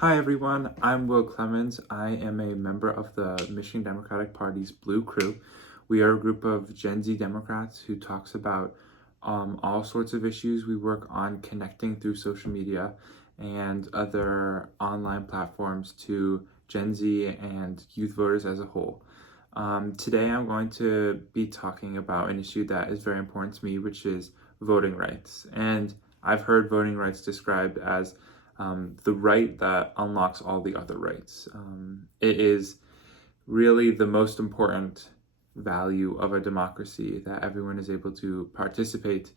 Hi everyone, I'm Will Clemens. I am a member of the Michigan Democratic Party's Blue Crew. We are a group of Gen Z Democrats who talks about all sorts of issues. We work on connecting through social media and other online platforms to Gen Z and youth voters as a whole. Today I'm going to be talking about an issue that is very important to me, which is voting rights. And I've heard voting rights described as the right that unlocks all the other rights. It is really the most important value of a democracy that everyone is able to participate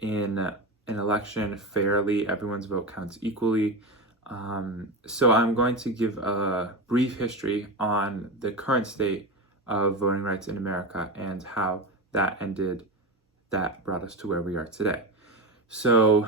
in an election fairly, everyone's vote counts equally. So I'm going to give a brief history on the current state of voting rights in America and how that ended, that brought us to where we are today. So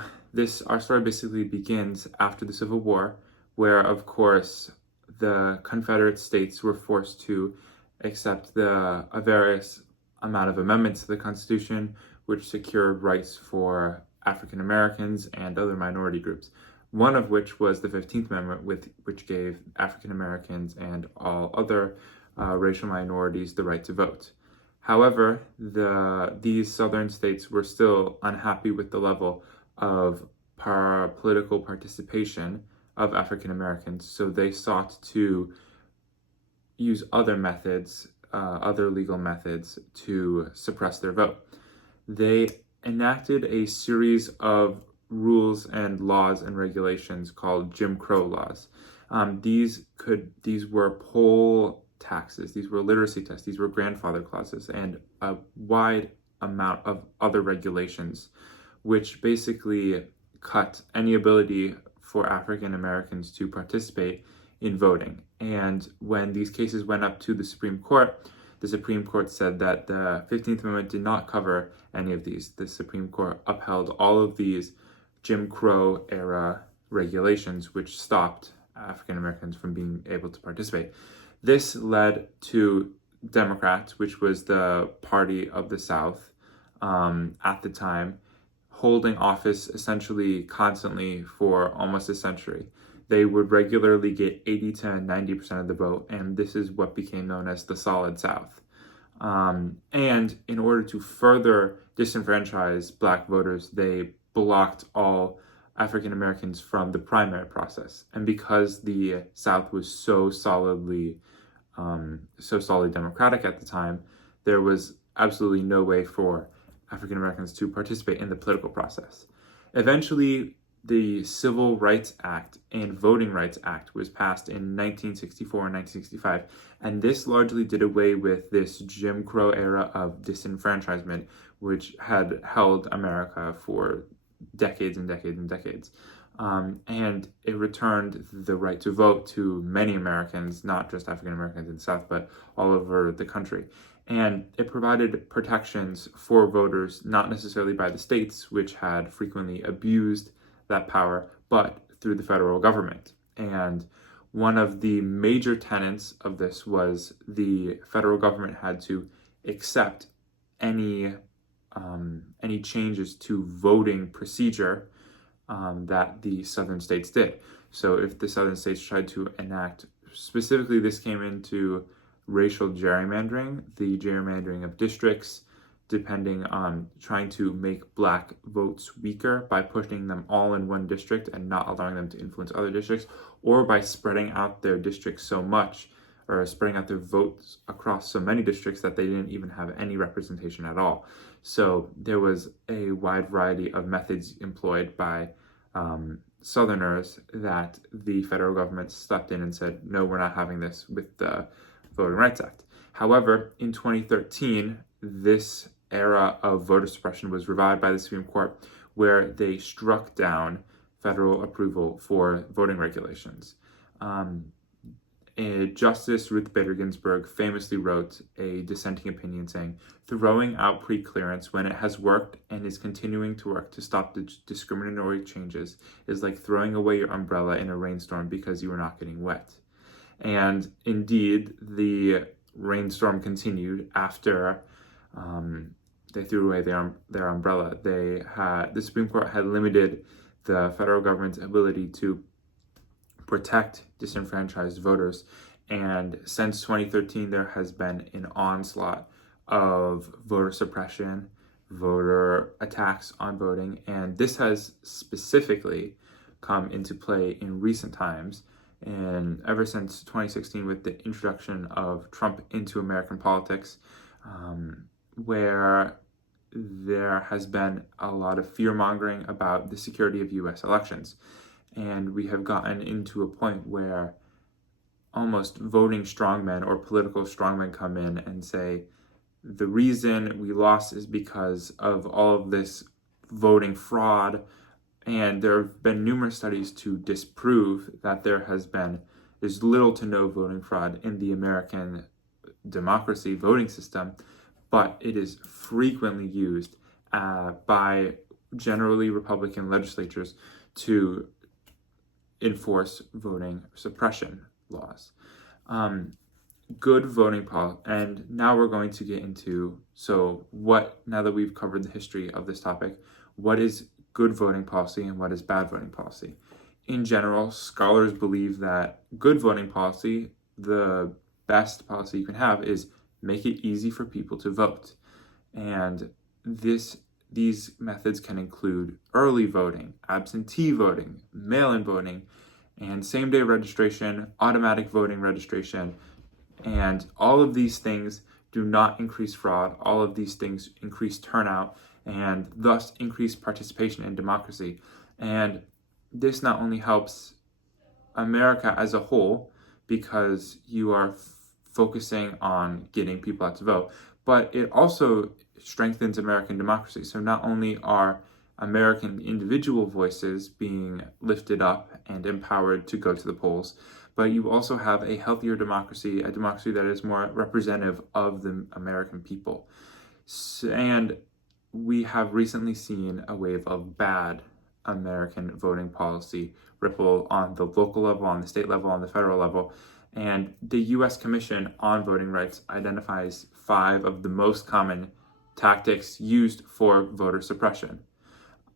our story basically begins after the Civil War, where of course the Confederate States were forced to accept a various amount of amendments to the Constitution, which secured rights for African Americans and other minority groups. One of which was the 15th Amendment, which gave African Americans and all other racial minorities the right to vote. However, these southern states were still unhappy with the level of political participation of African Americans, so they sought to use other methods, other legal methods, to suppress their vote. They enacted a series of rules and laws and regulations called Jim Crow laws. These were poll taxes, these were literacy tests, these were grandfather clauses, and a wide amount of other regulations, which basically cut any ability for African Americans to participate in voting. And when these cases went up to the Supreme Court said that the 15th Amendment did not cover any of these. The Supreme Court upheld all of these Jim Crow era regulations, which stopped African Americans from being able to participate. This led to Democrats, which was the party of the South at the time, holding office essentially constantly for almost a century. They would regularly get 80 to 90% of the vote, and this is what became known as the Solid South. And in order to further disenfranchise Black voters, they blocked all African Americans from the primary process. And because the South was so solidly Democratic at the time, there was absolutely no way for African Americans to participate in the political process. Eventually, the Civil Rights Act and Voting Rights Act was passed in 1964 and 1965, and this largely did away with this Jim Crow era of disenfranchisement, which had held America for decades and decades and decades. And it returned the right to vote to many Americans, not just African Americans in the South, but all over the country. And it provided protections for voters, not necessarily by the states, which had frequently abused that power, but through the federal government. And one of the major tenets of this was the federal government had to accept any changes to voting procedure that the southern states did. So if the southern states tried to enact, specifically this came into racial gerrymandering, the gerrymandering of districts, depending on trying to make Black votes weaker by putting them all in one district and not allowing them to influence other districts, or by spreading out their districts so much, or spreading out their votes across so many districts that they didn't even have any representation at all. So there was a wide variety of methods employed by Southerners that the federal government stepped in and said, no, we're not having this with the Voting Rights Act. However, in 2013, this era of voter suppression was revived by the Supreme Court, where they struck down federal approval for voting regulations. Justice Ruth Bader Ginsburg famously wrote a dissenting opinion saying, throwing out preclearance when it has worked and is continuing to work to stop the discriminatory changes is like throwing away your umbrella in a rainstorm because you are not getting wet. And indeed, the rainstorm continued after they threw away their umbrella. The Supreme Court had limited the federal government's ability to protect disenfranchised voters. And since 2013, there has been an onslaught of voter suppression, voter attacks on voting, and this has specifically come into play in recent times. And ever since 2016, with the introduction of Trump into American politics, where there has been a lot of fear-mongering about the security of U.S. elections. And we have gotten into a point where almost voting strongmen or political strongmen come in and say, the reason we lost is because of all of this voting fraud. And there have been numerous studies to disprove that there's little to no voting fraud in the American democracy voting system, but it is frequently used by generally Republican legislatures to enforce voting suppression laws. Good voting policy, and now we're going to get into, now that we've covered the history of this topic, what is good voting policy and what is bad voting policy? In general, scholars believe that good voting policy, the best policy you can have, is make it easy for people to vote. And these methods can include early voting, absentee voting, mail-in voting, and same-day registration, automatic voting registration. And all of these things do not increase fraud. All of these things increase turnout and thus increase participation in democracy. And this not only helps America as a whole, because you are focusing on getting people out to vote, but it also strengthens American democracy. So not only are American individual voices being lifted up and empowered to go to the polls, but you also have a healthier democracy, a democracy that is more representative of the American people. And we have recently seen a wave of bad American voting policy ripple on the local level, on the state level, on the federal level. And the U.S. Commission on Voting Rights identifies 5 of the most common tactics used for voter suppression.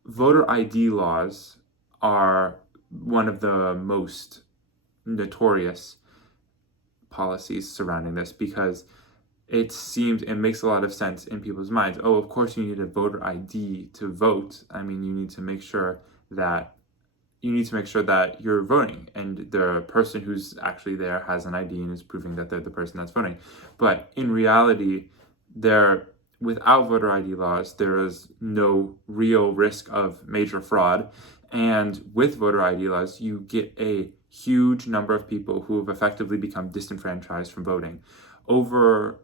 Voter ID laws are one of the most notorious policies surrounding this, because it makes a lot of sense in people's minds. Oh, of course you need a voter ID to vote. I mean, you need to make sure that you're voting, and the person who's actually there has an ID and is proving that they're the person that's voting. But in reality, without voter ID laws, there is no real risk of major fraud. And with voter ID laws, you get a huge number of people who have effectively become disenfranchised from voting. Over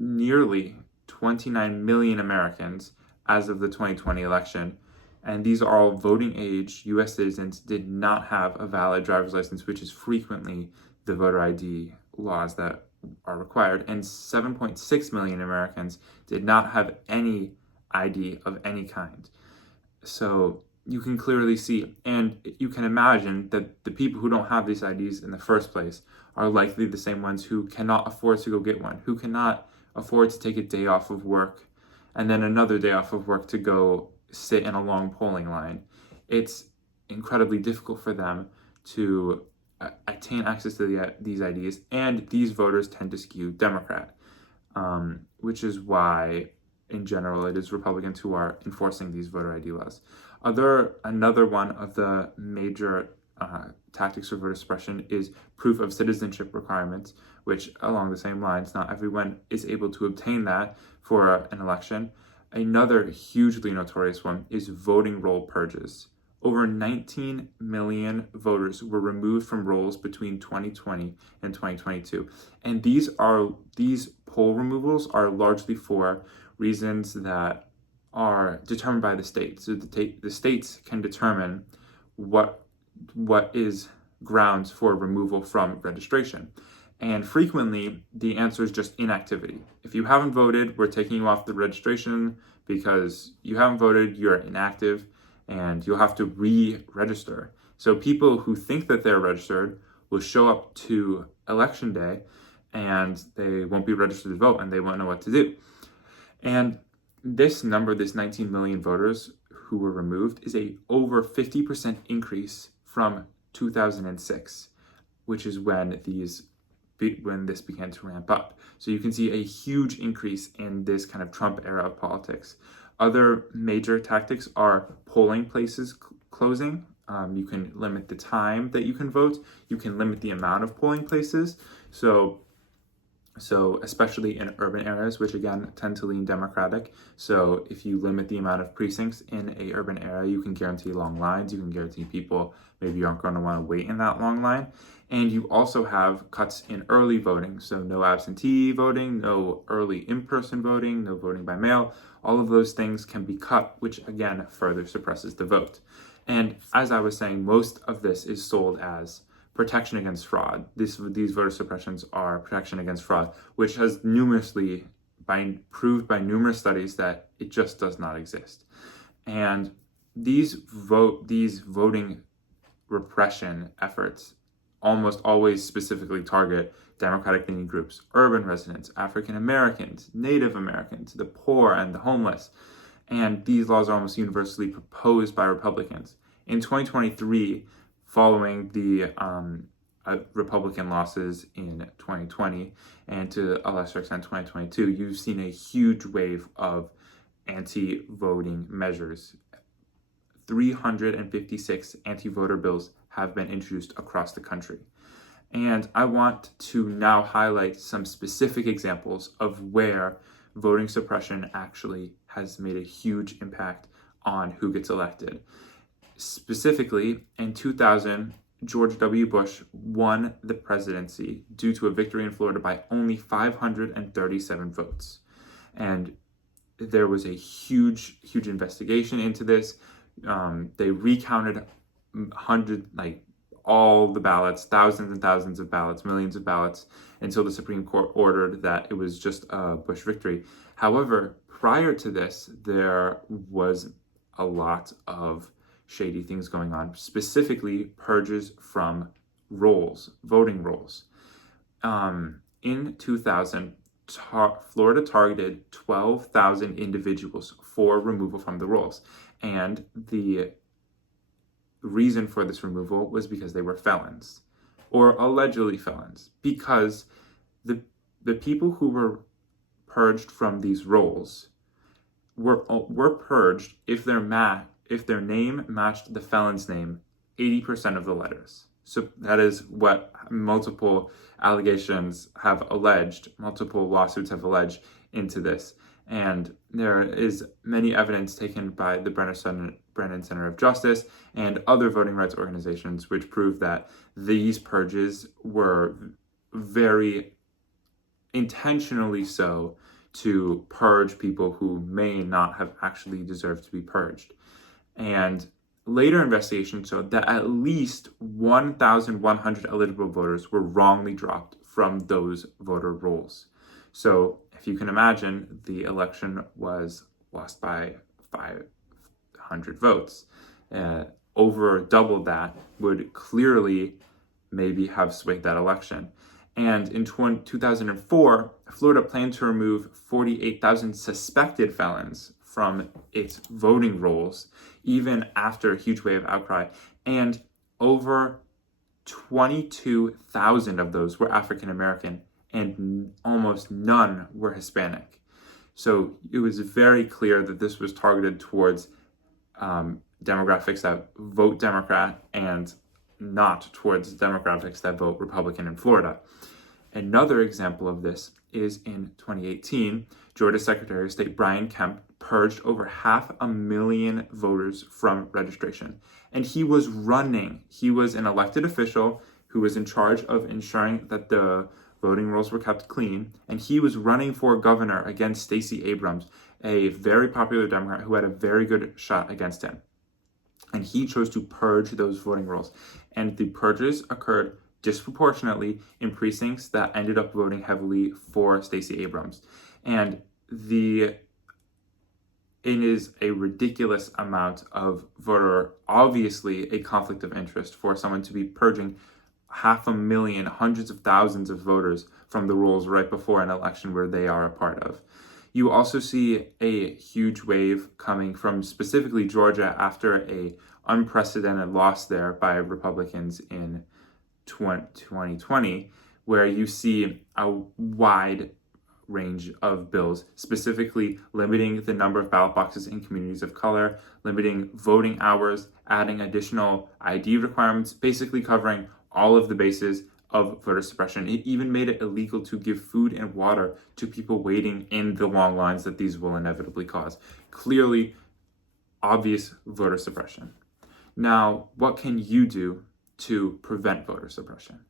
nearly 29 million Americans as of the 2020 election, and these are all voting age U.S. citizens, did not have a valid driver's license, which is frequently the voter ID laws that are required. And 7.6 million Americans did not have any ID of any kind. So you can clearly see, and you can imagine that the people who don't have these IDs in the first place are likely the same ones who cannot afford to go get one, who cannot afford to take a day off of work and then another day off of work to go sit in a long polling line. It's incredibly difficult for them to attain access to these IDs, and these voters tend to skew Democrat, which is why, in general, it is Republicans who are enforcing these voter ID laws. Another one of the major tactics for voter suppression is proof of citizenship requirements, which, along the same lines, not everyone is able to obtain that for an election. Another hugely notorious one is voting roll purges. Over 19 million voters were removed from rolls between 2020 and 2022. And these poll removals are largely for reasons that are determined by the state. So the states can determine what is grounds for removal from registration. And frequently, the answer is just inactivity. If you haven't voted, we're taking you off the registration because you haven't voted, you're inactive, and you'll have to re-register. So people who think that they're registered will show up to election day and they won't be registered to vote and they won't know what to do. And this 19 million voters who were removed, is a over 50% increase from 2006, which is when this began to ramp up. So you can see a huge increase in this kind of Trump era of politics. Other major tactics are polling places closing. You can limit the time that you can vote. You can limit the amount of polling places. So especially in urban areas, which again tend to lean Democratic. So if you limit the amount of precincts in a urban area, you can guarantee long lines. You can guarantee people maybe aren't going to want to wait in that long line. And you also have cuts in early voting. So no absentee voting, no early in-person voting, no voting by mail. All of those things can be cut, which again further suppresses the vote. And as I was saying, most of this is sold as protection against fraud. These voter suppressions are protection against fraud, which has proved by numerous studies that it just does not exist. And these voting repression efforts almost always specifically target Democratic-leaning groups, urban residents, African Americans, Native Americans, the poor, and the homeless. And these laws are almost universally proposed by Republicans. In 2023, following the Republican losses in 2020 and to a lesser extent 2022, you've seen a huge wave of anti-voting measures. 356 anti-voter bills have been introduced across the country. And I want to now highlight some specific examples of where voting suppression actually has made a huge impact on who gets elected. Specifically, in 2000, George W. Bush won the presidency due to a victory in Florida by only 537 votes. And there was a huge investigation into this. They recounted all the ballots, thousands and thousands of ballots, millions of ballots, until the Supreme Court ordered that it was just a Bush victory. However, prior to this, there was a lot of shady things going on, specifically purges from voting rolls. In 2000, Florida targeted 12,000 individuals for removal from the rolls. And the reason for this removal was because they were felons, or allegedly felons, because the people who were purged from these rolls were purged if their name matched the felon's name 80% of the letters. So that is what multiple allegations have alleged, multiple lawsuits have alleged into this. And there is many evidence taken by the Brennan Center of Justice and other voting rights organizations which prove that these purges were very intentionally so to purge people who may not have actually deserved to be purged. And later investigations showed that at least 1,100 eligible voters were wrongly dropped from those voter rolls. So if you can imagine, the election was lost by 500 votes. Over double that would clearly maybe have swayed that election. And in 2004, Florida planned to remove 48,000 suspected felons from its voting rolls, even after a huge wave of outcry. And over 22,000 of those were African American, and almost none were Hispanic. So it was very clear that this was targeted towards demographics that vote Democrat and not towards demographics that vote Republican in Florida. Another example of this is in 2018, Georgia Secretary of State Brian Kemp purged over 500,000 voters from registration. And he was an elected official who was in charge of ensuring that the voting rolls were kept clean, and he was running for governor against Stacey Abrams, a very popular Democrat who had a very good shot against him. And he chose to purge those voting rolls. And the purges occurred disproportionately in precincts that ended up voting heavily for Stacey Abrams. And it is a ridiculous amount of voter, obviously a conflict of interest for someone to be purging 500,000, hundreds of thousands of voters from the rolls right before an election where they are a part of. You also see a huge wave coming from specifically Georgia after a unprecedented loss there by Republicans in 2020, where you see a wide range of bills, specifically limiting the number of ballot boxes in communities of color, limiting voting hours, adding additional ID requirements, basically covering all of the bases of voter suppression. It even made it illegal to give food and water to people waiting in the long lines that these will inevitably cause. Clearly, obvious voter suppression. Now, what can you do to prevent voter suppression?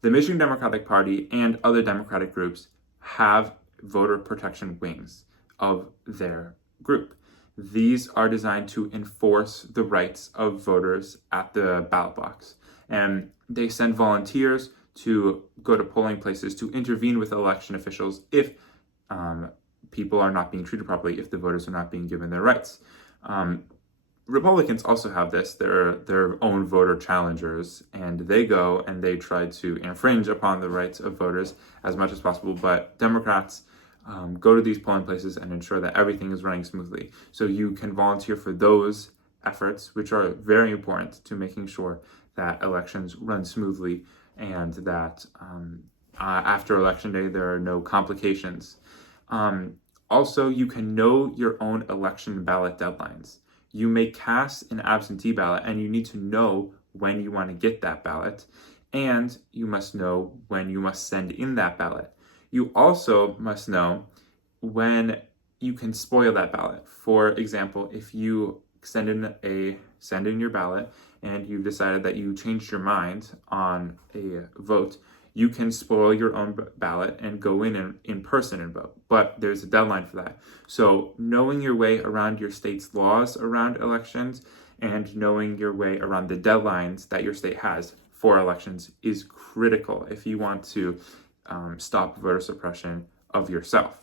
The Michigan Democratic Party and other Democratic groups have voter protection wings of their group. These are designed to enforce the rights of voters at the ballot box. And they send volunteers to go to polling places to intervene with election officials if people are not being treated properly, if the voters are not being given their rights. Republicans also have this, their own voter challengers, and they go and they try to infringe upon the rights of voters as much as possible. But Democrats go to these polling places and ensure that everything is running smoothly. So you can volunteer for those efforts, which are very important to making sure that elections run smoothly and that after Election Day there are no complications. Also, you can know your own election ballot deadlines. You may cast an absentee ballot and you need to know when you want to get that ballot, and you must know when you must send in that ballot. You also must know when you can spoil that ballot. For example, if you send in your ballot and you've decided that you changed your mind on a vote, you can spoil your own ballot and go in person and vote. But there's a deadline for that. So knowing your way around your state's laws around elections and knowing your way around the deadlines that your state has for elections is critical if you want to stop voter suppression of yourself.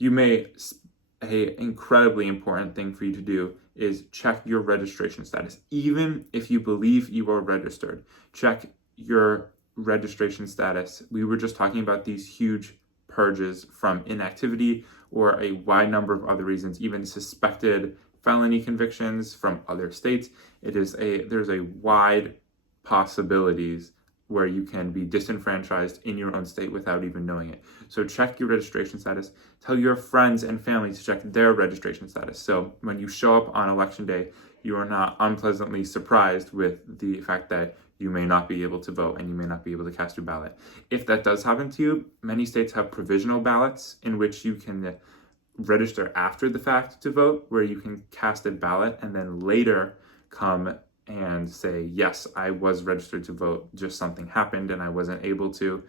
An incredibly important thing for you to do is check your registration status. Even if you believe you are registered, check your registration status. We were just talking about these huge purges from inactivity or a wide number of other reasons, even suspected felony convictions from other states. There's a wide possibilities where you can be disenfranchised in your own state without even knowing it. So check your registration status. Tell your friends and family to check their registration status. So when you show up on Election Day, you are not unpleasantly surprised with the fact that you may not be able to vote and you may not be able to cast your ballot. If that does happen to you, many states have provisional ballots in which you can register after the fact to vote, where you can cast a ballot and then later come and say, yes, I was registered to vote, just something happened and I wasn't able to,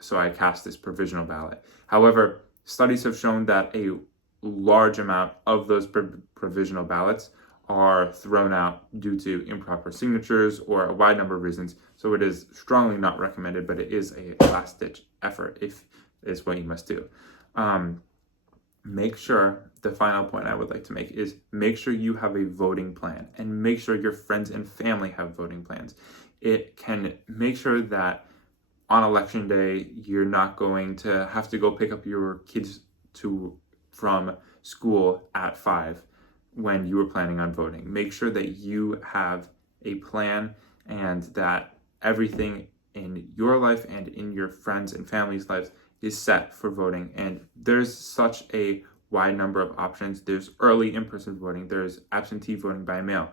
so I cast this provisional ballot. However, studies have shown that a large amount of those provisional ballots are thrown out due to improper signatures or a wide number of reasons. So it is strongly not recommended, but it is a last-ditch effort if is what you must do. Make sure, the final point I would like to make is make sure you have a voting plan and make sure your friends and family have voting plans. It can make sure that on Election Day, you're not going to have to go pick up your kids from school at 5 when you were planning on voting. Make sure that you have a plan and that everything in your life and in your friends and family's lives is set for voting. And there's such a wide number of options. There's early in-person voting. There's absentee voting by mail.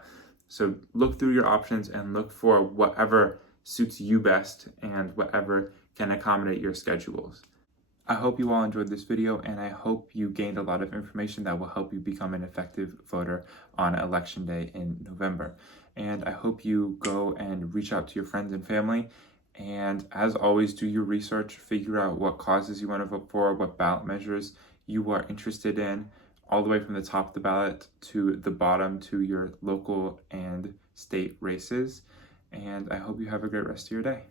So look through your options and look for whatever suits you best and whatever can accommodate your schedules. I hope you all enjoyed this video, and I hope you gained a lot of information that will help you become an effective voter on Election Day in November. And I hope you go and reach out to your friends and family. And as always, do your research, figure out what causes you want to vote for, what ballot measures you are interested in, all the way from the top of the ballot to the bottom to your local and state races. And I hope you have a great rest of your day.